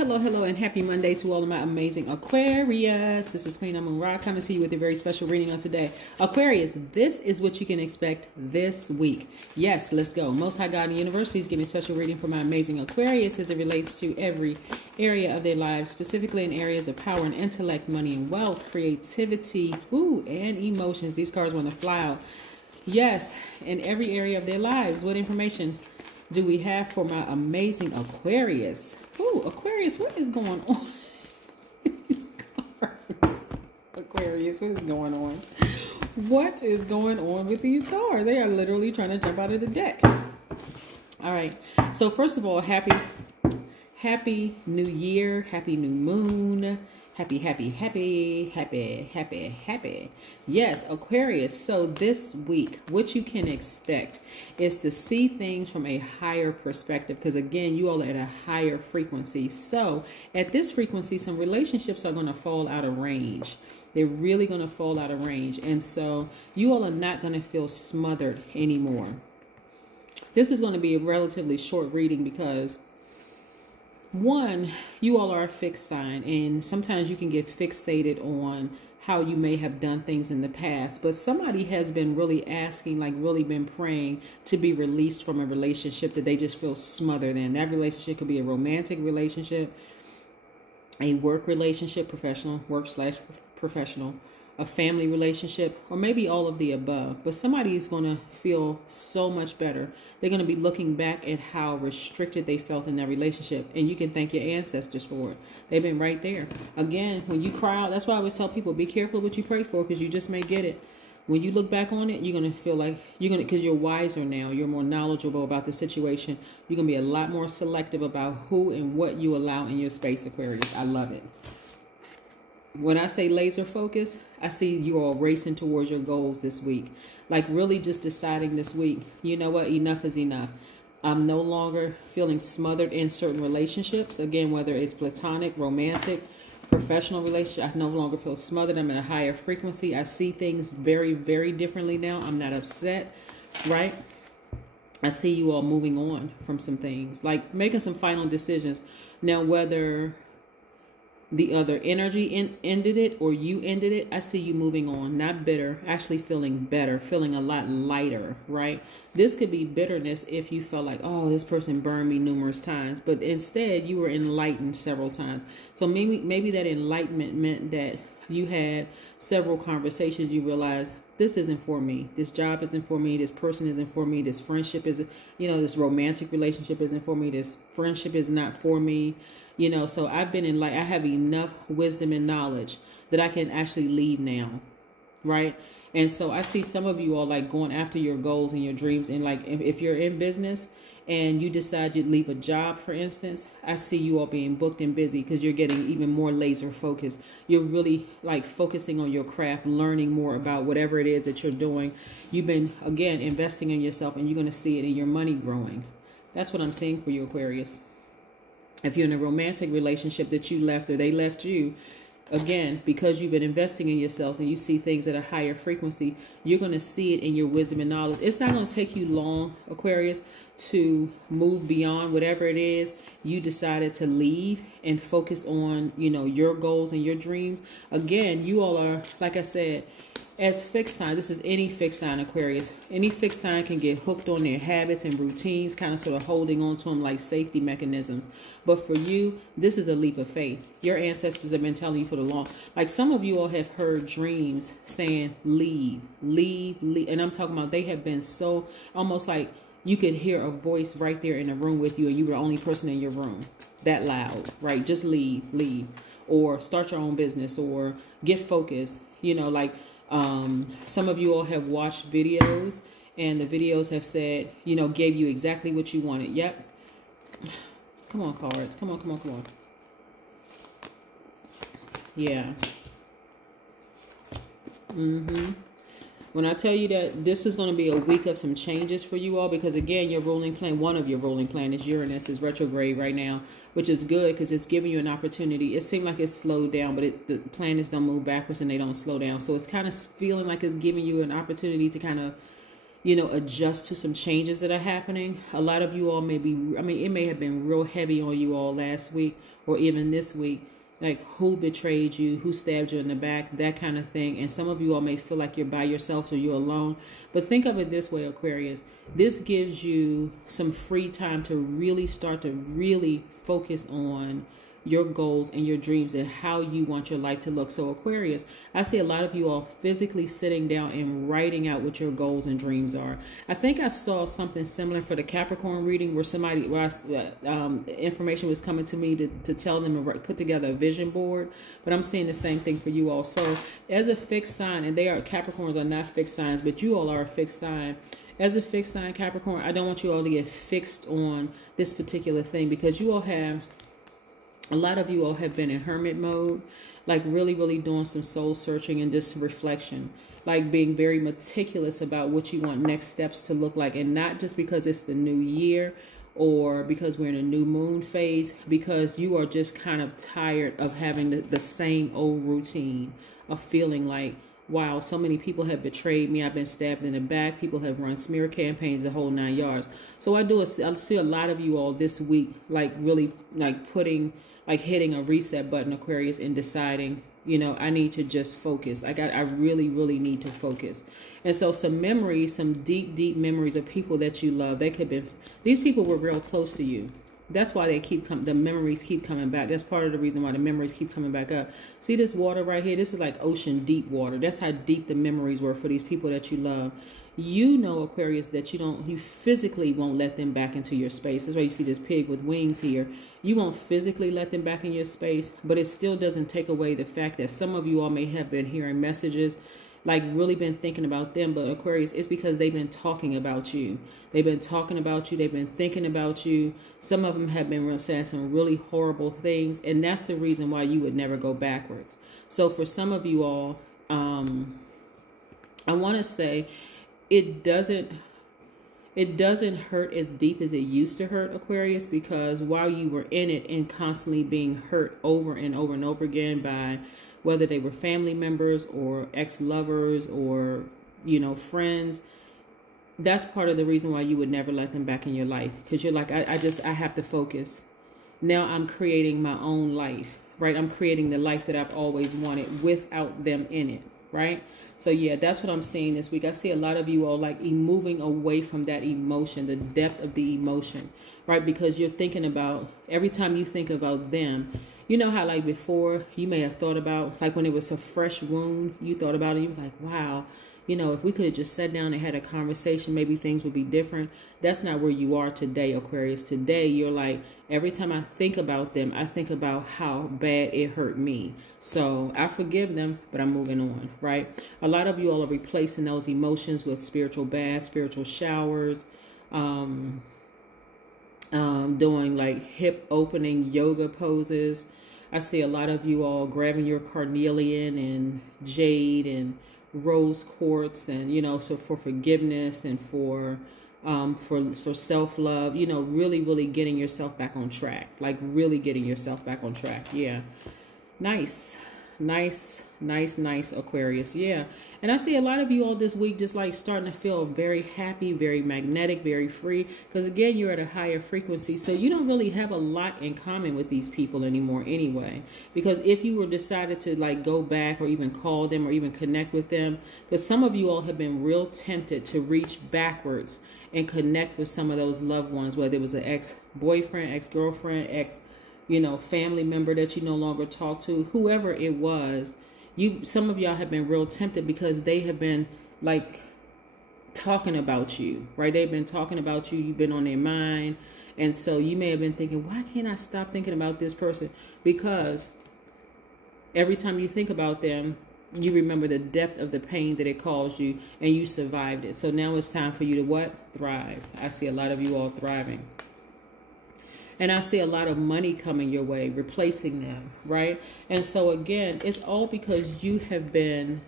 Hello, and happy Monday to all of my amazing Aquarius. This is Queen Amun Ra coming to you with a very special reading on today. Aquarius, this is what you can expect this week. Yes, let's go. Most High God in the universe, please give me a special reading for my amazing Aquarius as it relates to every area of their lives, specifically in areas of power and intellect, money and wealth, creativity, and emotions. These cards want to fly out. Yes, in every area of their lives. What information do we have for my amazing Aquarius? Aquarius, what is going on? Aquarius, what is going on? What is going on with these cards? They are literally trying to jump out of the deck. All right. So first of all, happy new year, happy new moon. Happy. Yes, Aquarius. So this week, what you can expect is to see things from a higher perspective. Because again, you all are at a higher frequency. So at this frequency, some relationships are going to fall out of range. They're really going to fall out of range. And so you all are not going to feel smothered anymore. This is going to be a relatively short reading because one, you all are a fixed sign, and sometimes you can get fixated on how you may have done things in the past. But somebody has been really asking, like really been praying to be released from a relationship that they just feel smothered in. That relationship could be a romantic relationship, a work relationship, work/professional, a family relationship, or maybe all of the above. But somebody is going to feel so much better. They're going to be looking back at how restricted they felt in that relationship. And you can thank your ancestors for it. They've been right there. Again, when you cry out, that's why I always tell people, be careful what you pray for, because you just may get it. When you look back on it, you're going to feel like because you're wiser now, you're more knowledgeable about the situation. You're going to be a lot more selective about who and what you allow in your space, Aquarius. I love it. When I say laser focus, I see you all racing towards your goals this week. Like really just deciding this week, you know what, enough is enough. I'm no longer feeling smothered in certain relationships. Again, whether it's platonic, romantic, professional relationship, I no longer feel smothered. I'm at a higher frequency. I see things very, very differently now. I'm not upset, right? I see you all moving on from some things, like making some final decisions. Now, whether the other energy ended it or you ended it, I see you moving on, not bitter, actually feeling better, feeling a lot lighter, right? This could be bitterness if you felt like, oh, this person burned me numerous times, but instead you were enlightened several times. So maybe that enlightenment meant that you had several conversations. You realized this isn't for me. This job isn't for me. This person isn't for me. This friendship isn't, this romantic relationship isn't for me. This friendship is not for me. So I've been I have enough wisdom and knowledge that I can actually leave now, right? And so I see some of you all like going after your goals and your dreams. And like if you're in business and you decide you'd leave a job, for instance, I see you all being booked and busy because you're getting even more laser focused. You're really like focusing on your craft, learning more about whatever it is that you're doing. You've been, again, investing in yourself, and you're going to see it in your money growing. That's what I'm seeing for you, Aquarius. If you're in a romantic relationship that you left or they left you, again, because you've been investing in yourselves and you see things at a higher frequency, you're going to see it in your wisdom and knowledge. It's not going to take you long, Aquarius, to move beyond whatever it is you decided to leave and focus on, your goals and your dreams. Again, you all are, like I said, as fixed sign, this is any fixed sign, Aquarius. Any fixed sign can get hooked on their habits and routines, kind of sort of holding on to them like safety mechanisms. But for you, this is a leap of faith. Your ancestors have been telling you for the long. Like some of you all have heard dreams saying, leave. And I'm talking about they have been so almost like you could hear a voice right there in the room with you and you were the only person in your room. That loud, right? Just leave. Or start your own business or get focused. Some of you all have watched videos and the videos have said, gave you exactly what you wanted. Yep. Come on, cards. Come on. Yeah. When I tell you that this is going to be a week of some changes for you all, because again, your ruling plan, one of your ruling planets, Uranus, is retrograde right now, which is good because it's giving you an opportunity. It seemed like it's slowed down, but the planets don't move backwards and they don't slow down. So it's kind of feeling like it's giving you an opportunity to kind of, adjust to some changes that are happening. A lot of you all may be, it may have been real heavy on you all last week or even this week, like who betrayed you, who stabbed you in the back, that kind of thing. And some of you all may feel like you're by yourself or you're alone. But think of it this way, Aquarius. This gives you some free time to really start to really focus on your goals and your dreams and how you want your life to look. So Aquarius, I see a lot of you all physically sitting down and writing out what your goals and dreams are. I think I saw something similar for the Capricorn reading where information was coming to me to tell them to put together a vision board, but I'm seeing the same thing for you all. So as a fixed sign, and Capricorns are not fixed signs, but you all are a fixed sign. As a fixed sign Capricorn, I don't want you all to get fixed on this particular thing, because a lot of you all have been in hermit mode, like really, really doing some soul searching and just reflection, like being very meticulous about what you want next steps to look like. And not just because it's the new year or because we're in a new moon phase, because you are just kind of tired of having the same old routine of feeling like, wow, so many people have betrayed me. I've been stabbed in the back. People have run smear campaigns, the whole 9 yards. So I see a lot of you all this week, like really hitting a reset button, Aquarius, and deciding, I need to just focus. Like I really, really need to focus. And so some memories, some deep, deep memories of people that you love. These people were real close to you. That's why the memories keep coming back. That's part of the reason why the memories keep coming back up. See this water right here? This is like ocean deep water. That's how deep the memories were for these people that you love. Aquarius, that you physically won't let them back into your space. That's why you see this pig with wings here. You won't physically let them back in your space, but it still doesn't take away the fact that some of you all may have been hearing messages, like really been thinking about them. But Aquarius, it's because they've been talking about you. They've been talking about you. They've been thinking about you. Some of them have been saying some really horrible things. And that's the reason why you would never go backwards. So for some of you all, I want to say it doesn't hurt as deep as it used to hurt, Aquarius, because while you were in it and constantly being hurt over and over and over again by whether they were family members or ex-lovers or, friends, that's part of the reason why you would never let them back in your life. Because you're like, I have to focus. Now I'm creating my own life, right? I'm creating the life that I've always wanted without them in it, right? So yeah, that's what I'm seeing this week. I see a lot of you all like moving away from that emotion, the depth of the emotion, right? Because you're thinking about, every time you think about them, you know how like before you may have thought about, like when it was a fresh wound, you thought about it, you were like, wow, if we could have just sat down and had a conversation, maybe things would be different. That's not where you are today, Aquarius. Today, you're like, every time I think about them, I think about how bad it hurt me. So I forgive them, but I'm moving on, right? A lot of you all are replacing those emotions with spiritual baths, spiritual showers, doing like hip opening yoga poses. I see a lot of you all grabbing your carnelian and jade and rose quartz, and so for forgiveness and for self-love, really getting yourself back on track, like really getting yourself back on track. Yeah, nice Aquarius. Yeah. And I see a lot of you all this week just like starting to feel very happy, very magnetic, very free, because again, you're at a higher frequency. So you don't really have a lot in common with these people anymore anyway, because if you were decided to like go back or even call them or even connect with them, because some of you all have been real tempted to reach backwards and connect with some of those loved ones, whether it was an ex-boyfriend, ex-girlfriend, family member that you no longer talk to, whoever it was. Some of y'all have been real tempted because they have been like talking about you, right? They've been talking about you. You've been on their mind. And so you may have been thinking, why can't I stop thinking about this person? Because every time you think about them, you remember the depth of the pain that it caused you, and you survived it. So now it's time for you to what? Thrive. I see a lot of you all thriving. And I see a lot of money coming your way, replacing them, right? And so again, it's all because you have been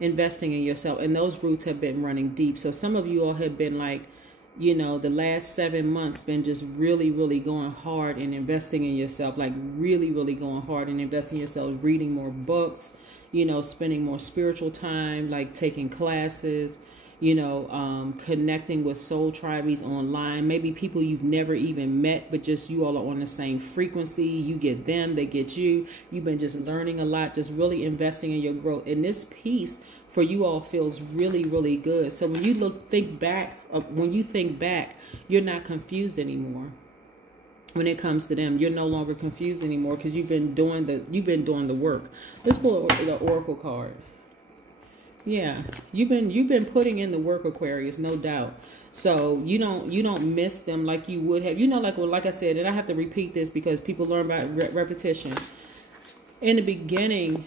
investing in yourself, and those roots have been running deep. So some of you all have been like, the last 7 months been just really going hard and investing in yourself, like really going hard and investing in yourself, reading more books, spending more spiritual time, like taking classes, you know, connecting with soul tribes online, maybe people you've never even met, but just you all are on the same frequency. You get them, they get you. You've been just learning a lot, just really investing in your growth. And this piece for you all feels really, really good. So when you think back, you're not confused anymore. When it comes to them, you're no longer confused anymore because you've been doing the work. Let's pull the Oracle card. Yeah, you've been putting in the work, Aquarius, no doubt. So you don't miss them like you would have. You know, like I said, and I have to repeat this because people learn by repetition. In the beginning,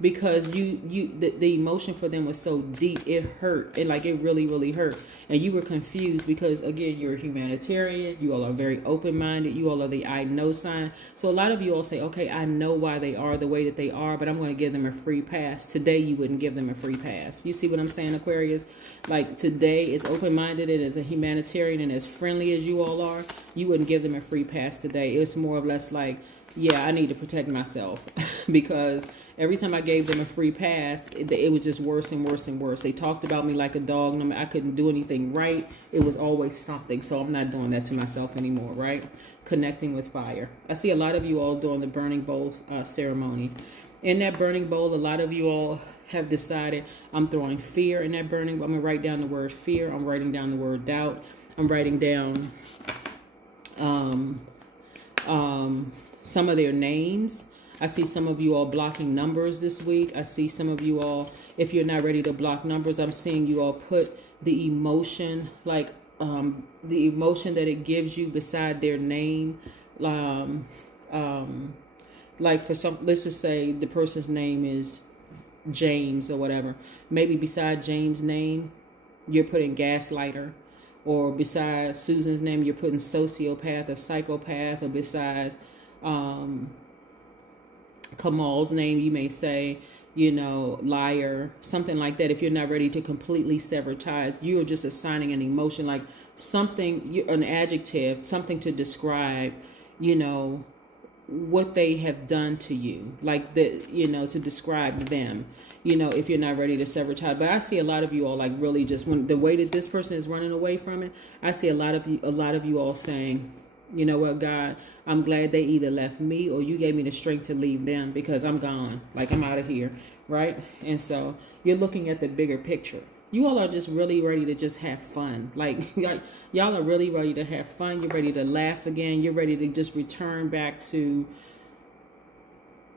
because the emotion for them was so deep, it hurt, and like it really, really hurt, and you were confused because again, you're a humanitarian, you all are very open-minded, you all are the I know sign. So a lot of you all say, okay, I know why they are the way that they are, but I'm going to give them a free pass. Today you wouldn't give them a free pass. You see what I'm saying, Aquarius? Like today is open-minded and as a humanitarian and as friendly as you all are, you wouldn't give them a free pass today. It's more or less like, yeah, I need to protect myself because every time I gave them a free pass, it was just worse and worse and worse. They talked about me like a dog. I couldn't do anything right. It was always something. So I'm not doing that to myself anymore, right? Connecting with fire. I see a lot of you all doing the burning bowl ceremony. In that burning bowl, a lot of you all have decided I'm throwing fear in that burning. I'm going to write down the word fear. I'm writing down the word doubt. I'm writing down some of their names. I see some of you all blocking numbers this week. I see some of you all, if you're not ready to block numbers, I'm seeing you all put the emotion, like the emotion that it gives you beside their name. Like for some, let's just say the person's name is James or whatever. Maybe beside James' name, you're putting gaslighter. Or besides Susan's name, you're putting sociopath or psychopath. Or besides Kamal's name, you may say, you know, liar, something like that. If you're not ready to completely sever ties, you're just assigning an emotion, like something, an adjective, something to describe, you know, what they have done to you, like the, you know, to describe them, you know, if you're not ready to sever ties. But I see a lot of you all like really just when the way that this person is running away from it, I see a lot of you all saying, you know what, God, I'm glad they either left me or you gave me the strength to leave them because I'm gone. Like I'm out of here. Right. And so you're looking at the bigger picture. You all are just really ready to just have fun. Like y'all are really ready to have fun. You're ready to laugh again. You're ready to just return back to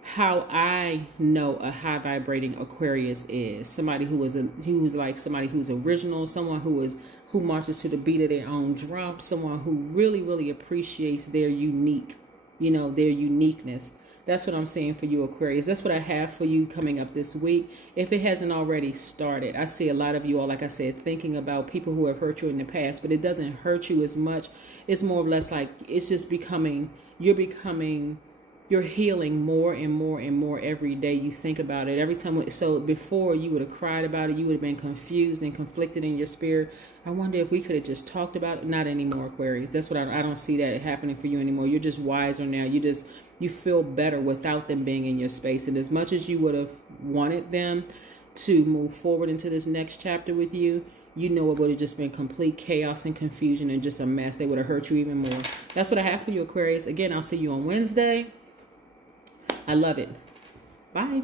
how I know a high vibrating Aquarius is. Somebody who was like somebody who's original, someone who marches to the beat of their own drum, someone who really, really appreciates their unique, you know, their uniqueness. That's what I'm saying for you, Aquarius. That's what I have for you coming up this week. If it hasn't already started, I see a lot of you all, like I said, thinking about people who have hurt you in the past, but it doesn't hurt you as much. It's more or less like it's just you're healing more and more and more every day you think about it. Every time, so before you would have cried about it, you would have been confused and conflicted in your spirit. I wonder if we could have just talked about it. Not anymore, Aquarius. That's what I don't see that happening for you anymore. You're just wiser now. You feel better without them being in your space. And as much as you would have wanted them to move forward into this next chapter with you, you know it would have just been complete chaos and confusion and just a mess. They would have hurt you even more. That's what I have for you, Aquarius. Again, I'll see you on Wednesday. I love it. Bye.